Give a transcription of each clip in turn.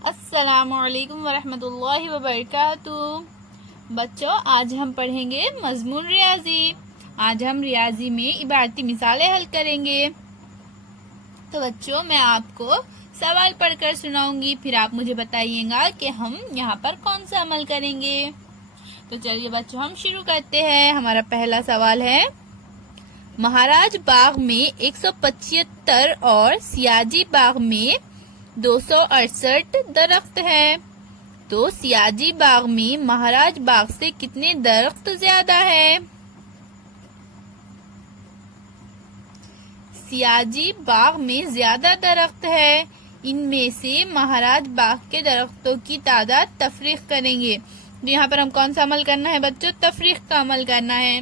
अस्सलामुअलैकुम वरहमतुल्लाहि वबरकातुह। बच्चों, आज हम पढ़ेंगे मजमून रियाजी। आज हम रियाजी में इबारती मिसालें हल करेंगे। तो बच्चों, मैं आपको सवाल पढ़कर सुनाऊंगी, फिर आप मुझे बताइएगा कि हम यहाँ पर कौन सा अमल करेंगे। तो चलिए बच्चों, हम शुरू करते हैं। हमारा पहला सवाल है, महाराज बाग में 175 और सियाजी बाग में 268 दरख्त है। तो सियाजी बाग में महाराज बाग से कितने दरख्त ज्यादा है? सियाजी बाग में ज्यादा दरख्त है। इनमें से महाराज बाग के दरख्तों की तादाद तफरीक करेंगे। तो यहाँ पर हम कौन सा अमल करना है बच्चों? तफरीक का अमल करना है।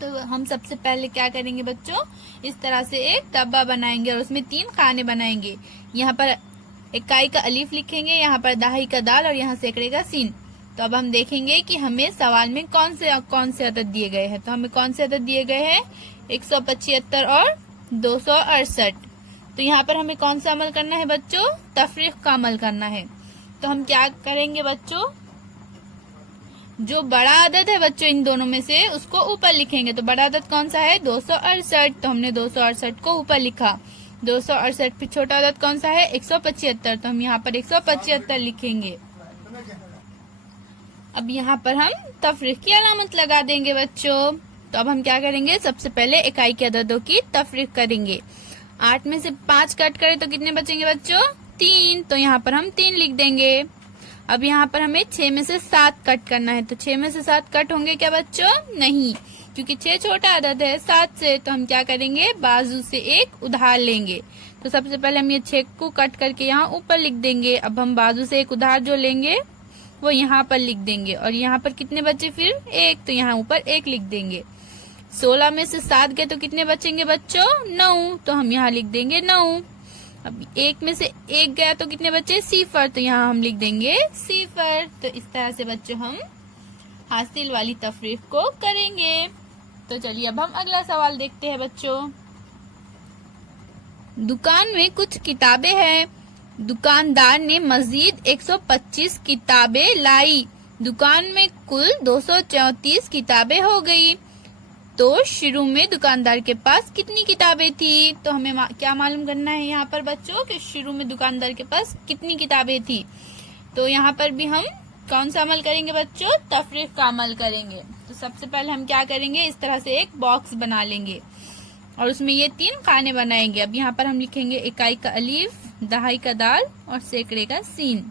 तो हम सबसे पहले क्या करेंगे बच्चों, इस तरह से एक डब्बा बनाएंगे और उसमें 3 खाने बनाएंगे। यहाँ पर इकाई का अलीफ लिखेंगे, यहाँ पर दहाई का दाल और यहाँ सैकड़े का सीन। तो अब हम देखेंगे कि हमें सवाल में कौन से अदद दिए गए हैं। तो हमें कौन से अदद दिए गए हैं? 175 और 268। तो यहाँ पर हमें कौन सा अमल करना है बच्चों? तफरीक का अमल करना है। तो हम क्या करेंगे बच्चों, जो बड़ा अदद है बच्चों इन दोनों में से उसको ऊपर लिखेंगे। तो बड़ा अदद कौन सा है? 268। तो हमने 268 को ऊपर लिखा। 268 फिर छोटा अदद कौन सा है? 175। तो हम यहाँ पर 175 लिखेंगे। अब यहाँ पर हम तफरीक की अलामत लगा देंगे बच्चों। तो अब हम क्या करेंगे, सबसे पहले इकाई के अददों की तफरीक करेंगे। 8 में से 5 कट करें तो कितने बचेंगे बच्चों? 3। तो यहाँ पर हम 3 लिख देंगे। अब यहाँ पर हमें 6 में से 7 कट करना है। तो 6 में से 7 कट होंगे क्या बच्चों? नहीं, क्योंकि 6 छोटा अदद है 7 से। तो हम क्या करेंगे, बाजू से एक उधार लेंगे। तो सबसे पहले हम ये 6 को कट करके यहाँ ऊपर लिख देंगे। अब हम बाजू से एक उधार जो लेंगे वो यहाँ पर लिख देंगे। और यहाँ पर कितने बचे फिर? 1। तो यहाँ ऊपर 1 लिख देंगे। 16 में से 7 गए तो कितने बचेंगे बच्चों? 9। तो हम यहाँ लिख देंगे 9। अब 1 में से 1 गया तो कितने बचे? 0। तो यहाँ हम लिख देंगे 0। तो इस तरह से बच्चों हम हासिल वाली तफरीक को करेंगे। तो चलिए अब हम अगला सवाल देखते हैं बच्चों। दुकान में कुछ किताबें हैं। दुकानदार ने मजीद 125 किताबें लाई। दुकान में कुल 234 किताबें हो गई। तो शुरू में दुकानदार के पास कितनी किताबें थी? तो हमें क्या मालूम करना है यहाँ पर बच्चों कि शुरू में दुकानदार के पास कितनी किताबें थी। तो यहाँ पर भी हम कौन सा अमल करेंगे बच्चों? तफरीक का अमल करेंगे। तो सबसे पहले हम क्या करेंगे, इस तरह से एक बॉक्स बना लेंगे और उसमें ये 3 खाने बनाएंगे। अब यहाँ पर हम लिखेंगे इकाई का अलीफ, दहाई का दाल और सैकड़े का सीन।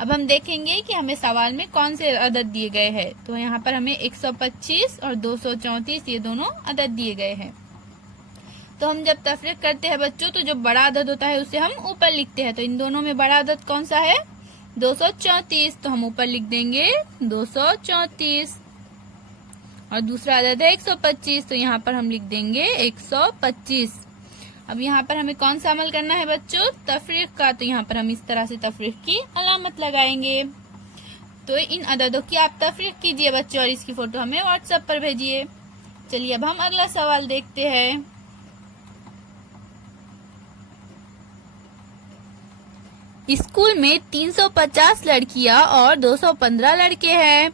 अब हम देखेंगे कि हमें सवाल में कौन से अदद दिए गए हैं। तो यहाँ पर हमें 125 और 234 ये दोनों अदद दिए गए हैं। तो हम जब तफरीक करते हैं बच्चों, तो जो बड़ा अदद होता है उसे हम ऊपर लिखते हैं। तो इन दोनों में बड़ा अदद कौन सा है? 234। तो हम ऊपर लिख देंगे 234। और दूसरा अदद है 125। तो यहाँ पर हम लिख देंगे 125। अब यहाँ पर हमें कौन सा अमल करना है बच्चों? तफरीक का। तो यहाँ पर हम इस तरह से तफरीक की अलामत लगाएंगे। तो इन अददों की आप तफरीक कीजिए बच्चों और इसकी फोटो हमें व्हाट्सएप पर भेजिए। चलिए अब हम अगला सवाल देखते हैं। स्कूल में 350 लड़कियां और 215 लड़के हैं।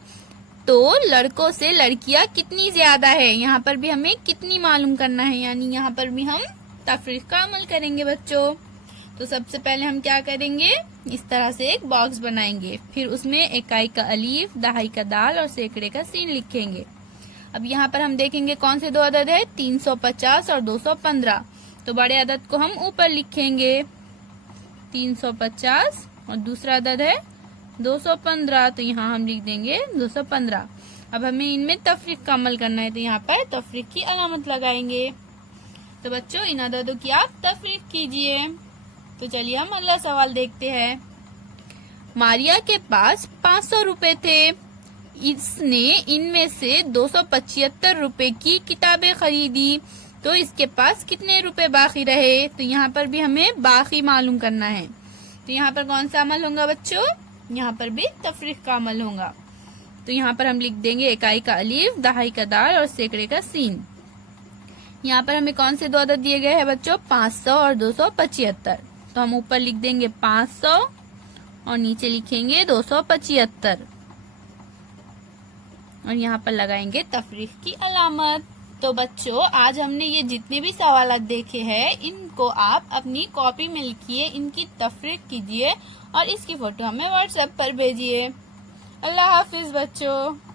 तो लड़कों से लड़कियां कितनी ज्यादा है? यहाँ पर भी हमें कितनी मालूम करना है, यानी यहाँ पर भी हम तफरीक का अमल करेंगे बच्चों। तो सबसे पहले हम क्या करेंगे, इस तरह से एक बॉक्स बनाएंगे। फिर उसमें इकाई का अलीफ, दहाई का दाल और सैकड़े का सीन लिखेंगे। अब यहाँ पर हम देखेंगे कौन से 2 अदद है? 350 और 215। तो बड़े अदद को हम ऊपर लिखेंगे 350 और दूसरा अदद है 215। तो यहाँ हम लिख देंगे 215। अब हमें इनमें तफरीक का अमल करना है। तो यहाँ पर तफरीक की अलामत लगाएंगे। तो बच्चों इन अददों की आप तफरीक कीजिए। तो चलिए हम अगला सवाल देखते हैं। मारिया के पास 500 रुपए थे। इसने इनमें से 275 रुपए की किताबें खरीदी। तो इसके पास कितने रुपए बाकी रहे? तो यहाँ पर भी हमें बाकी मालूम करना है। तो यहाँ पर कौन सा अमल होगा बच्चों? यहाँ पर भी तफरीक का अमल होगा। तो यहाँ पर हम लिख देंगे इकाई का अलीफ, दहाई का दाल और सैकड़े का सीन। यहाँ पर हमें कौन से 2 अदद दिए गए हैं बच्चों? 500 और 275। तो हम ऊपर लिख देंगे 500 और नीचे लिखेंगे 275 और यहाँ पर लगाएंगे तफरीक की अलामत। तो बच्चों, आज हमने ये जितने भी सवालात देखे हैं इनको आप अपनी कॉपी में लिखिए, इनकी तफरीक कीजिए और इसकी फोटो हमें व्हाट्सएप पर भेजिए। अल्लाह हाफिज बच्चों।